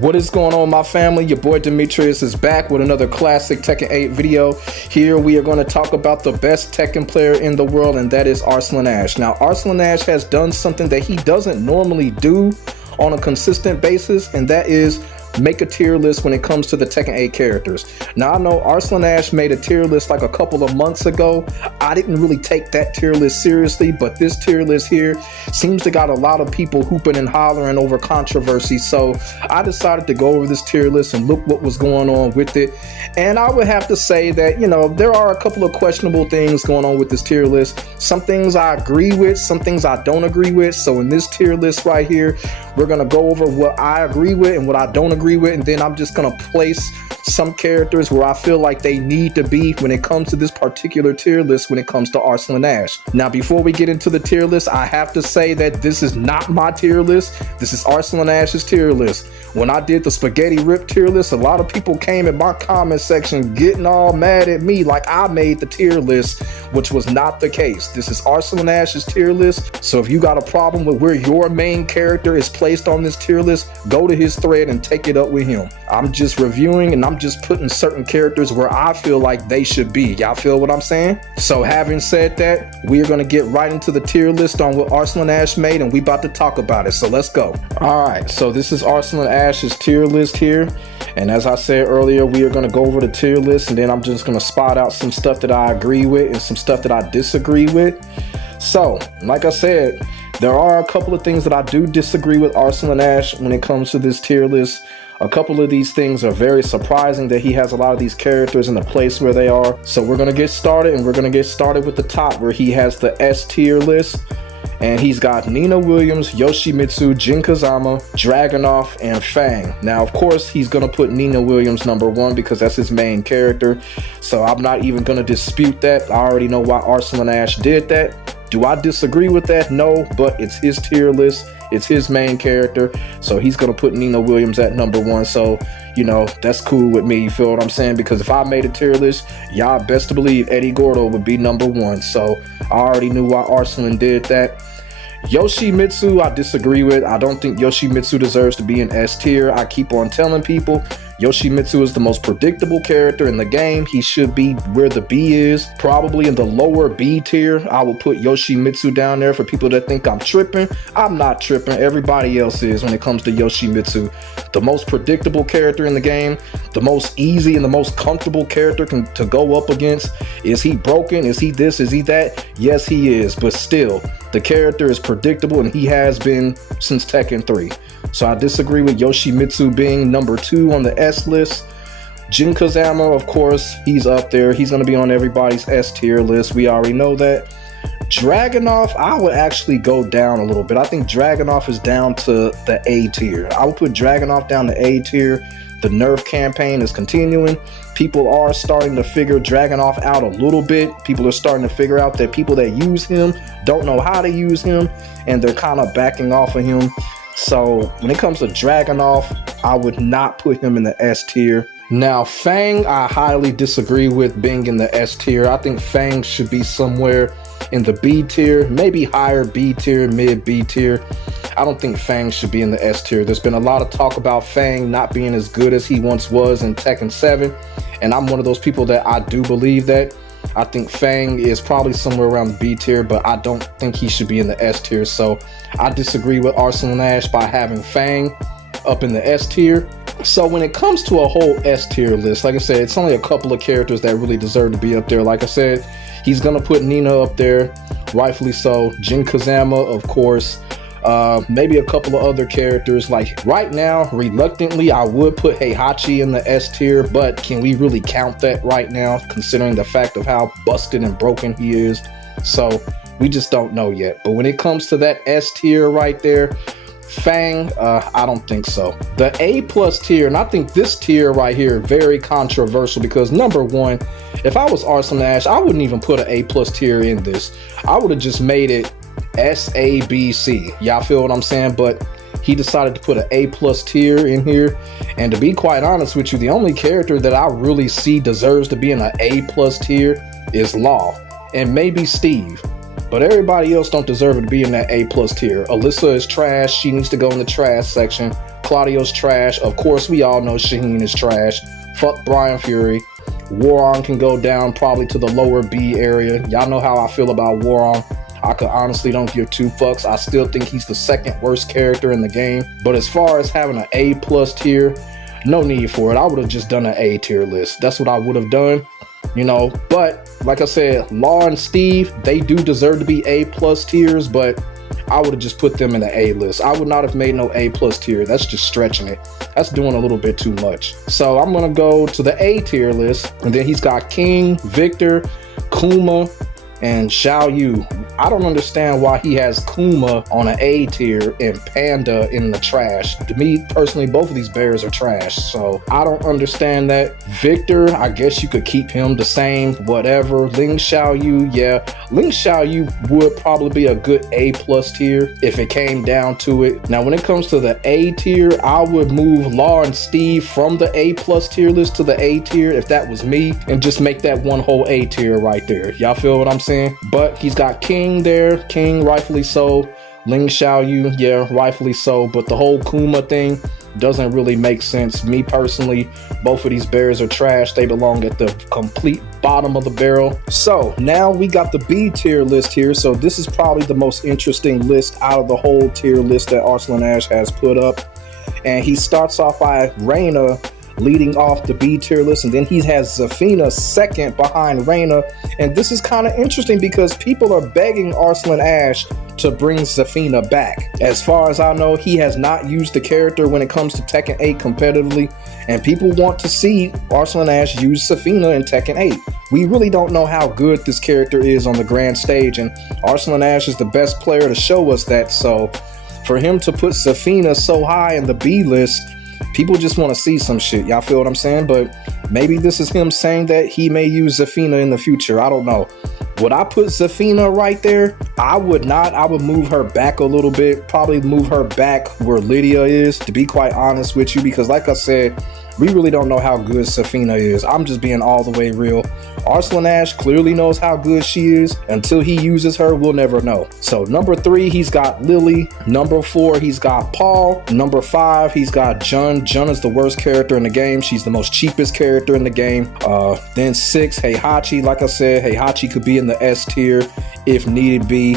What is going on, my family? Your boy Demetrius is back with another classic Tekken 8 video. Here we are going to talk about the best Tekken player in the world, and that is Arslan Ash. Now, Arslan Ash has done something that he doesn't normally do on a consistent basis, and that is make a tier list when it comes to the Tekken 8 characters. Now, I know Arslan Ash made a tier list like a couple of months ago. I didn't really take that tier list seriously, but this tier list here seems to got a lot of people hooping and hollering over controversy. So I decided to go over this tier list and look what was going on with it. And I would have to say that, you know, there are a couple of questionable things going on with this tier list. Some things I agree with, some things I don't agree with. So in this tier list right here, we're going to go over what I agree with and what I don't agree with, and then I'm just going to place some characters where I feel like they need to be when it comes to this particular tier list when it comes to Arslan Ash. Now, before we get into the tier list, I have to say that this is not my tier list. This is Arslan Ash's tier list. When I did the Spaghetti Rip tier list, a lot of people came in my comment section getting all mad at me like I made the tier list, which was not the case. This is Arslan Ash's tier list. So if you got a problem with where your main character is placed on this tier list, go to his thread and take it up with him. I'm just reviewing and I'm just putting certain characters where I feel like they should be. Y'all feel what I'm saying? So having said that, we are going to get right into the tier list on what Arslan Ash made, and we about to talk about it. So let's go. All right, so this is Arslan Ash's tier list here. And as I said earlier, we are going to go over the tier list, and then I'm just going to spot out some stuff that I agree with and some stuff that I disagree with. So, like I said, there are a couple of things that I do disagree with Arslan Ash when it comes to this tier list. A couple of these things are very surprising that he has a lot of these characters in the place where they are. So we're going to get started, and we're going to get started with the top where he has the S tier list. And he's got Nina Williams, Yoshimitsu, Jin Kazama, Dragunov, and Fang. Now, of course, he's going to put Nina Williams #1 because that's his main character. So I'm not even going to dispute that. I already know why Arslan Ash did that. Do I disagree with that? No, but it's his tier list. It's his main character. So he's going to put Nina Williams at #1. So, you know, that's cool with me. You feel what I'm saying? Because if I made a tier list, y'all best to believe Eddie Gordo would be #1. So I already knew why Arslan did that. Yoshimitsu, I disagree with. I don't think Yoshimitsu deserves to be in S tier. I keep on telling people Yoshimitsu is the most predictable character in the game. He should be where the B is, probably in the lower B tier. I will put Yoshimitsu down there for people that think I'm tripping. I'm not tripping. Everybody else is when it comes to Yoshimitsu. The most predictable character in the game, the most easy and the most comfortable character to go up against. Is he broken? Is he this? Is he that? Yes, he is, but still, the character is predictable, and he has been since Tekken 3. So I disagree with Yoshimitsu being #2 on the S list. Jin Kazama, of course, he's up there. He's going to be on everybody's S tier list. We already know that. Dragunov, I would actually go down a little bit. I think Dragunov is down to the A tier. I would put Dragunov down to A tier. The nerf campaign is continuing. People are starting to figure Dragunov out a little bit. People are starting to figure out that people that use him don't know how to use him, and they're kind of backing off of him. So when it comes to Dragunov, I would not put him in the S tier. Now, Fang, I highly disagree with being in the S tier. I think Fang should be somewhere in the B tier, maybe higher B tier, mid B tier. I don't think Fang should be in the S tier. There's been a lot of talk about Fang not being as good as he once was in Tekken 7, and I'm one of those people that I do believe that. I think Fang is probably somewhere around the B tier, but I don't think he should be in the S tier. So I disagree with Arslan Ash by having Fang up in the S tier. So when it comes to a whole S tier list, like I said, it's only a couple of characters that really deserve to be up there. Like I said, he's going to put Nina up there, rightfully so. Jin Kazama, of course. Maybe a couple of other characters. Like right now, reluctantly, I would put Heihachi in the S tier, but can we really count that right now, considering the fact of how busted and broken he is? So we just don't know yet. But when it comes to that S tier right there, Fang, I don't think so. The A+ tier, and I think this tier right here very controversial because #1, if I was Arslan Ash, I wouldn't even put an A+ tier in this. I would have just made it SABC. Y'all feel what I'm saying? But he decided to put an A+ tier in here, and to be quite honest with you, the only character that I really see deserves to be in an A+ tier is Law, and maybe Steve. But everybody else don't deserve it to be in that A+ tier. Alyssa is trash. She needs to go in the trash section. Claudio's trash. Of course, we all know Shaheen is trash. Fuck Brian Fury. Warong can go down probably to the lower B area. Y'all know how I feel about Warong. I could honestly don't give two fucks. I still think he's the second worst character in the game. But as far as having an A+ tier, no need for it. I would have just done an A tier list. That's what I would have done, you know. But like I said, Law and Steve, they do deserve to be A+ tiers, but I would have just put them in the A list. I would not have made no A+ tier. That's just stretching it. That's doing a little bit too much. So I'm gonna go to the A tier list, and then he's got King, Victor, Kuma, and Xiao Yu. I don't understand why he has Kuma on an A tier and Panda in the trash. To me personally, both of these bears are trash, so I don't understand that. Victor, I guess you could keep him the same, whatever. Ling Xiaoyu, yeah. Ling Xiaoyu would probably be a good A+ tier if it came down to it. Now, when it comes to the A tier, I would move Law and Steve from the A+ tier list to the A tier if that was me, and just make that one whole A tier right there. Y'all feel what I'm saying? But he's got King there. King, rightfully so. Ling Xiaoyu, yeah, rightfully so. But the whole Kuma thing doesn't really make sense. Me personally, both of these bears are trash. They belong at the complete bottom of the barrel. So now we got the B tier list here. So this is probably the most interesting list out of the whole tier list that Arslan Ash has put up. And he starts off by Reina leading off the B tier list, and then he has Zafina second behind Reina. And this is kind of interesting because people are begging Arslan Ash to bring Zafina back. As far as I know, he has not used the character when it comes to Tekken 8 competitively, and people want to see Arslan Ash use Zafina in Tekken 8. We really don't know how good this character is on the grand stage, and Arslan Ash is the best player to show us that. So for him to put Zafina so high in the B list, people just want to see some shit. Y'all feel what I'm saying? But maybe this is him saying that he may use Zafina in the future. I don't know. Would I put Zafina right there? I would not. I would move her back a little bit. Probably move her back where Lydia is, to be quite honest with you. Because like I said, we really don't know how good Zafina is. I'm just being all the way real. Arslan Ash clearly knows how good she is. Until he uses her, we'll never know. So number 3, he's got Lily. Number 4, he's got Paul. Number 5, he's got Jun. Jun is the worst character in the game. She's the most cheapest character in the game. Then 6, Heihachi. Like I said, Heihachi could be in the S tier if needed be.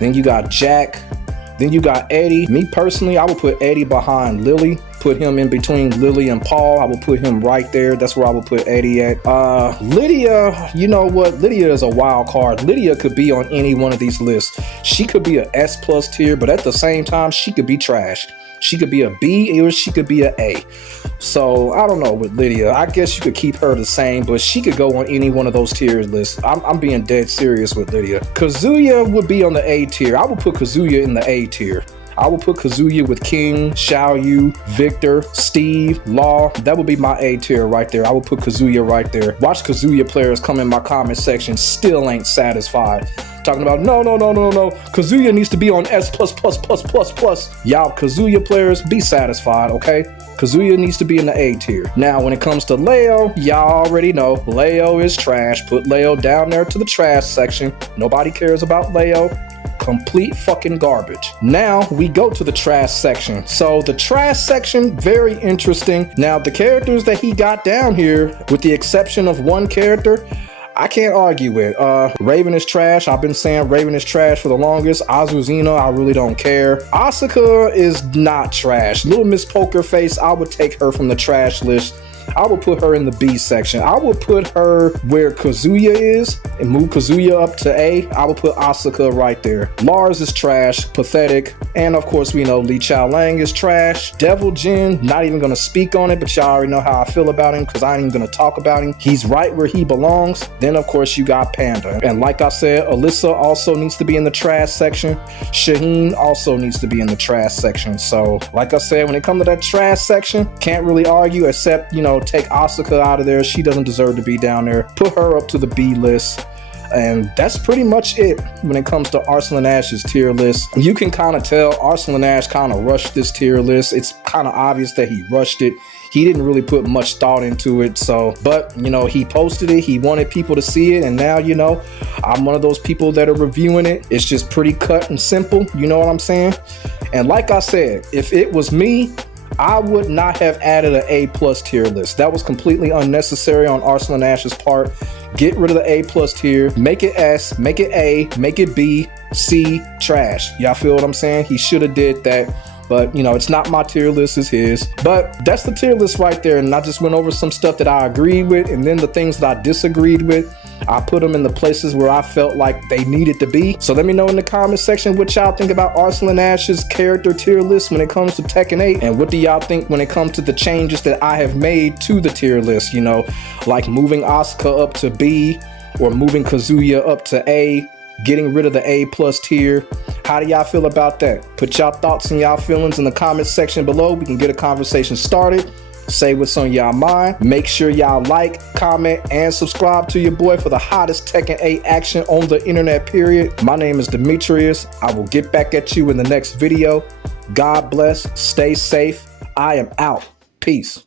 Then you got Jack. Then you got Eddie. Me personally, I would put Eddie behind Lily. Put him in between Lily and Paul. I would put him right there. That's where I would put Eddie at. Lydia, you know what? Lydia is a wild card. Lydia could be on any one of these lists. She could be a S+ tier, but at the same time, she could be trash. She could be a B or she could be an A. So I don't know with Lydia. I guess you could keep her the same, but she could go on any one of those tiers lists. I'm being dead serious with Lydia. Kazuya would be on the A tier. I would put Kazuya in the A tier. I would put Kazuya with King, Xiao Yu, Victor, Steve, Law. That would be my A tier right there. I would put Kazuya right there. Watch Kazuya players come in my comment section, still ain't satisfied. Talking about, no. Kazuya needs to be on S+++++. Y'all Kazuya players, be satisfied, okay? Kazuya needs to be in the A tier. Now, when it comes to Leo, y'all already know Leo is trash. Put Leo down there to the trash section. Nobody cares about Leo. Complete fucking garbage. Now we go to the trash section. So the trash section, very interesting. Now the characters that he got down here, with the exception of one character, I can't argue with. Raven is trash. I've been saying Raven is trash for the longest. Azuzina, I really don't care. Asuka is not trash. Little Miss Poker Face, I would take her from the trash list. I would put her in the B section. I would put her where Kazuya is and move Kazuya up to A. I would put Asuka right there. Lars is trash, pathetic. And of course, we know Li Chao Lang is trash. Devil Jin, not even gonna speak on it, but y'all already know how I feel about him because I ain't even gonna talk about him. He's right where he belongs. Then of course you got Panda. And like I said, Alyssa also needs to be in the trash section. Shaheen also needs to be in the trash section. So like I said, when it comes to that trash section, can't really argue except, you know, take Asuka out of there. She doesn't deserve to be down there. Put her up to the B list. And that's pretty much it when it comes to Arslan Ash's tier list. You can kind of tell Arslan Ash kind of rushed this tier list. It's kind of obvious that he rushed it. He didn't really put much thought into it. So, but you know, he posted it. He wanted people to see it. And now, you know, I'm one of those people that are reviewing it. It's just pretty cut and simple. You know what I'm saying? And like I said, if it was me, I would not have added an A+ tier list. That was completely unnecessary on Arslan Ash's part. Get rid of the A+ tier, make it S, make it A, make it B, C, trash. Y'all feel what I'm saying? He should have did that. But, you know, it's not my tier list, it's his. But that's the tier list right there. And I just went over some stuff that I agreed with, and then the things that I disagreed with, I put them in the places where I felt like they needed to be. So let me know in the comment section what y'all think about Arslan Ash's character tier list when it comes to Tekken 8. And what do y'all think when it comes to the changes that I have made to the tier list? You know, like moving Asuka up to B, or moving Kazuya up to A, getting rid of the A+ tier. How do y'all feel about that? Put y'all thoughts and y'all feelings in the comment section below. We can get a conversation started. Say what's on y'all mind. Make sure y'all like, comment, and subscribe to your boy for the hottest Tekken 8 action on the internet, period. My name is Demetrius. I will get back at you in the next video. God bless. Stay safe. I am out. Peace.